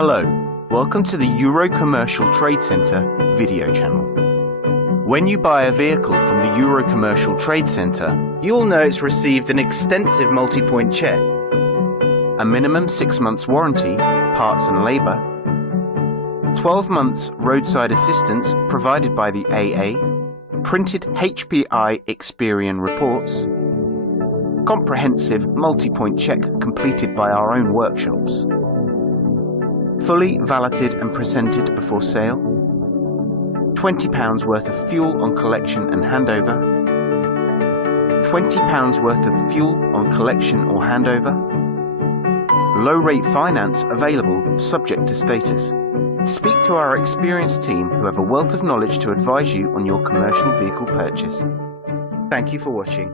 Hello, welcome to the Euro Commercial Trade Centre video channel. When you buy a vehicle from the Euro Commercial Trade Centre, you will know it's received an extensive multi-point check, a minimum 6 months warranty, parts and labour, 12 months roadside assistance provided by the AA, printed HPI Experian reports, comprehensive multi-point check completed by our own workshops, fully valeted and presented before sale, £20 worth of fuel on collection and handover, £20 worth of fuel on collection or handover, low rate finance available subject to status. Speak to our experienced team who have a wealth of knowledge to advise you on your commercial vehicle purchase. Thank you for watching.